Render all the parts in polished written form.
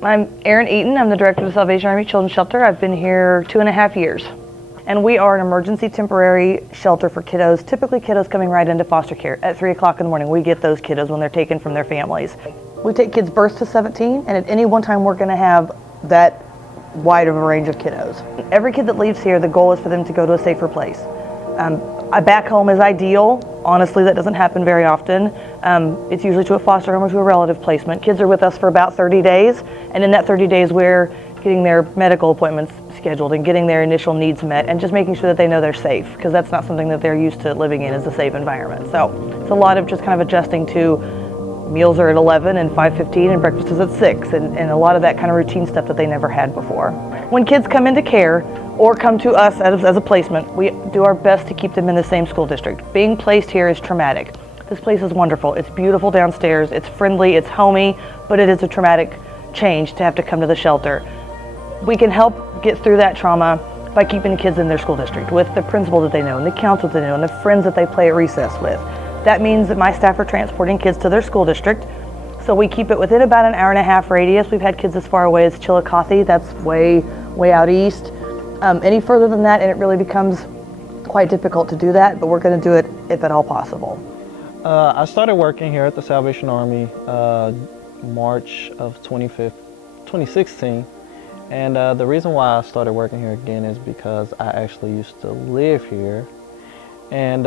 I'm Erin Eaton. I'm the director of the Salvation Army Children's Shelter. I've been here 2.5 years. And we are an emergency temporary shelter for kiddos, typically kiddos coming right into foster care. At 3 o'clock in the morning, we get those kiddos when they're taken from their families. We take kids birth to 17, and at any one time we're going to have that wide of a range of kiddos. Every kid that leaves here, the goal is for them to go to a safer place. A back home is ideal. Honestly, that doesn't happen very often. It's usually to a foster home or to a relative placement. Kids are with us for about 30 days, and in that 30 days we're getting their medical appointments scheduled and getting their initial needs met and just making sure that they know they're safe, because that's not something that they're used to living in, is a safe environment. So it's a lot of just kind of adjusting to meals are at 11 and 5:15 and breakfast is at 6, and a lot of that kind of routine stuff that they never had before. When kids come into care or come to us as a placement, we do our best to keep them in the same school district. Being placed here is traumatic. This place is wonderful. It's beautiful downstairs, it's friendly, it's homey, but it is a traumatic change to have to come to the shelter. We can help get through that trauma by keeping the kids in their school district with the principal that they know and the counselor that they know and the friends that they play at recess with. That means that my staff are transporting kids to their school district. So we keep it within about an hour-and-a-half radius. We've had kids as far away as Chillicothe, that's way out east. Any further than that, and it really becomes quite difficult to do that, but we're going to do it if at all possible. I started working here at the Salvation Army March of 2016, and the reason why I started working here again is because I actually used to live here, and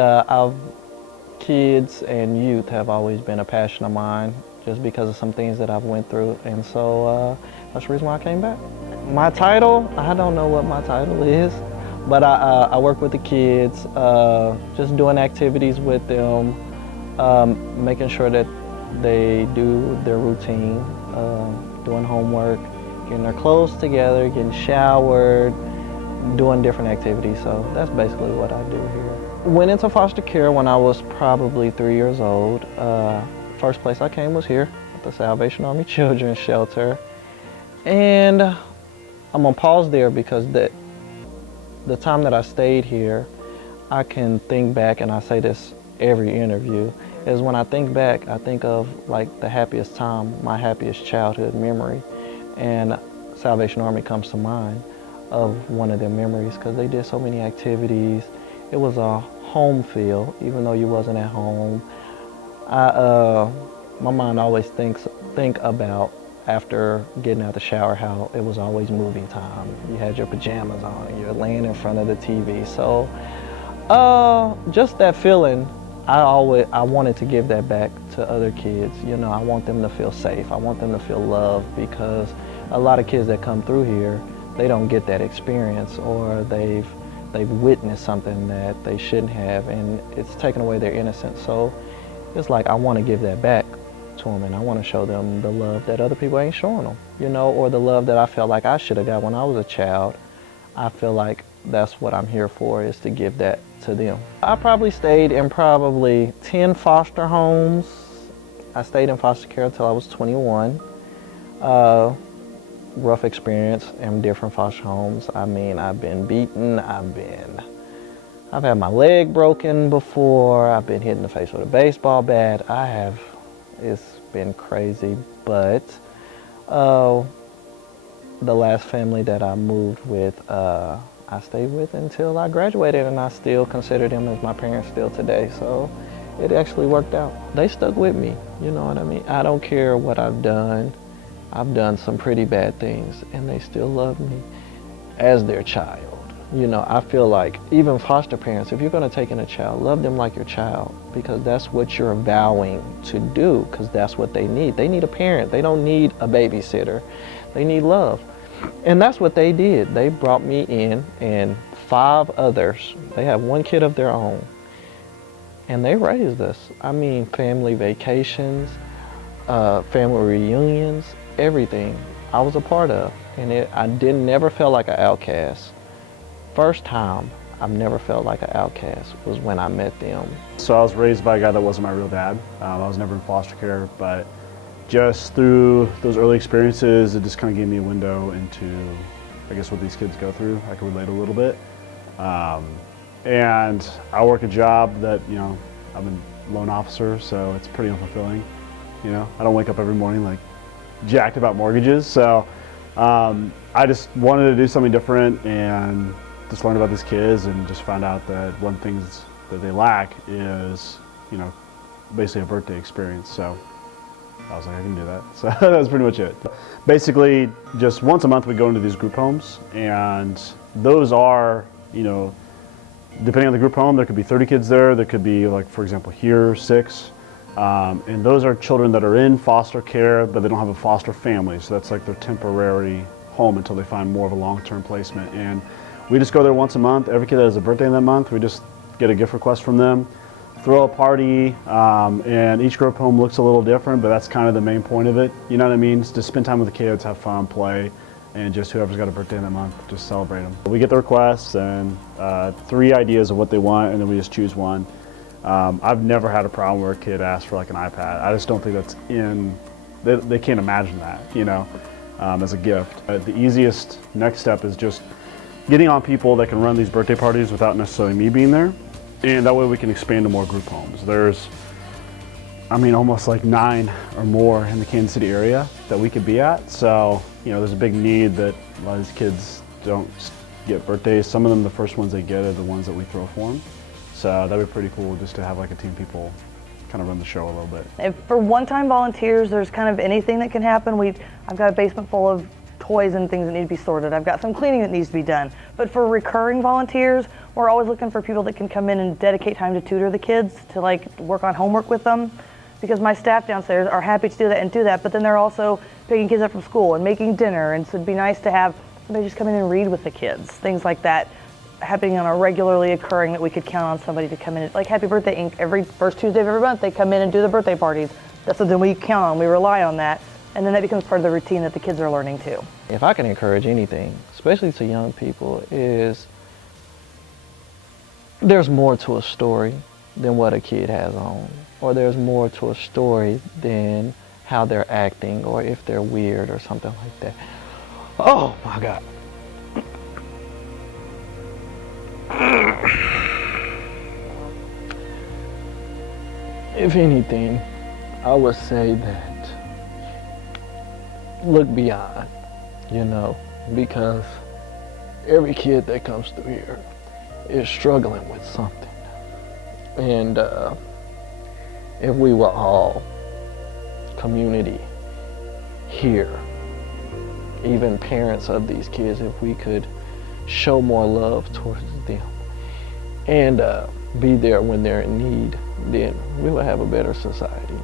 kids and youth have always been a passion of mine, just because of some things that I've went through, and so that's the reason why I came back. My title, I don't know what my title is, but I work with the kids, just doing activities with them, making sure that they do their routine, doing homework, getting their clothes together, getting showered, doing different activities. So that's basically what I do here. Went into foster care when I was probably 3 years old. First place I came was here at the Salvation Army Children's Shelter. And I'm gonna pause there because the time that I stayed here, I can think back, and I say this every interview, is when I think back, I think of like the happiest time, my happiest childhood memory. And Salvation Army comes to mind of one of their memories because they did so many activities. It was a home feel, even though you wasn't at home. My mind always think about after getting out of the shower how it was always movie time. You had your pajamas on and you're laying in front of the TV. So just that feeling, I wanted to give that back to other kids. You know, I want them to feel safe. I want them to feel loved, because a lot of kids that come through here, they don't get that experience, or they've witnessed something that they shouldn't have, and it's taken away their innocence. So it's like I want to give that back to them, and I want to show them the love that other people ain't showing them, you know, or the love that I felt like I should have got when I was a child. I feel like that's what I'm here for, is to give that to them. I probably stayed in probably 10 foster homes. I stayed in foster care until I was 21. Rough experience in different foster homes. I mean, I've been beaten, I've had my leg broken before, I've been hit in the face with a baseball bat. It's been crazy, but the last family that I moved with, I stayed with until I graduated, and I still consider them as my parents still today, so it actually worked out. They stuck with me, you know what I mean? I don't care what I've done. I've done some pretty bad things, and they still love me as their child. You know, I feel like even foster parents, if you're going to take in a child, love them like your child, because that's what you're vowing to do, because that's what they need. They need a parent. They don't need a babysitter. They need love. And that's what they did. They brought me in and 5 others. They have 1 kid of their own. And they raised us. I mean, family vacations, family reunions, everything I was a part of. And I never felt like an outcast. First time I've never felt like an outcast was when I met them. So I was raised by a guy that wasn't my real dad. I was never in foster care, but just through those early experiences, it just kind of gave me a window into, I guess, what these kids go through. I can relate a little bit. And I work a job that, you know, I'm a loan officer, so it's pretty unfulfilling. You know, I don't wake up every morning like, jacked about mortgages. So I just wanted to do something different and just learn about these kids and just find out that one thing that they lack is, you know, basically a birthday experience. So I was like, I can do that. So that was pretty much it. Basically, just once a month we go into these group homes, and those are, you know, depending on the group home, there could be 30 kids there. There could be, like, for example, here, 6. And those are children that are in foster care, but they don't have a foster family. So that's like their temporary home until they find more of a long-term placement. And we just go there once a month. Every kid that has a birthday in that month, we just get a gift request from them, throw a party, and each group home looks a little different, but that's kind of the main point of it. You know what I mean? Just spend time with the kids, have fun, play, and just whoever's got a birthday in that month, just celebrate them. We get the requests and 3 ideas of what they want, and then we just choose one. I've never had a problem where a kid asks for like an iPad. I just don't think that's they can't imagine that, you know, as a gift. The easiest next step is just getting on people that can run these birthday parties without necessarily me being there. And that way we can expand to more group homes. There's, I mean, almost like 9 or more in the Kansas City area that we could be at. So, you know, there's a big need that a lot of these kids don't get birthdays. Some of them, the first ones they get are the ones that we throw for them. So that'd be pretty cool just to have like a team of people kind of run the show a little bit. If for one-time volunteers, there's kind of anything that can happen. I've got a basement full of toys and things that need to be sorted. I've got some cleaning that needs to be done. But for recurring volunteers, we're always looking for people that can come in and dedicate time to tutor the kids, to like work on homework with them. Because my staff downstairs are happy to do that, but then they're also picking kids up from school and making dinner, and so it'd be nice to have somebody just come in and read with the kids, things like that happening on a regularly occurring that we could count on somebody to come in. Like Happy Birthday Inc. every first Tuesday of every month, they come in and do the birthday parties. That's something we count on, we rely on that, and then that becomes part of the routine that the kids are learning too. If I can encourage anything, especially to young people, is there's more to a story than what a kid has on, or there's more to a story than how they're acting, or if they're weird or something like that. Oh my God. If anything, I would say that look beyond, you know, because every kid that comes through here is struggling with something. And if we were all community here, even parents of these kids, if we could show more love towards them and be there when they're in need, then we will have a better society.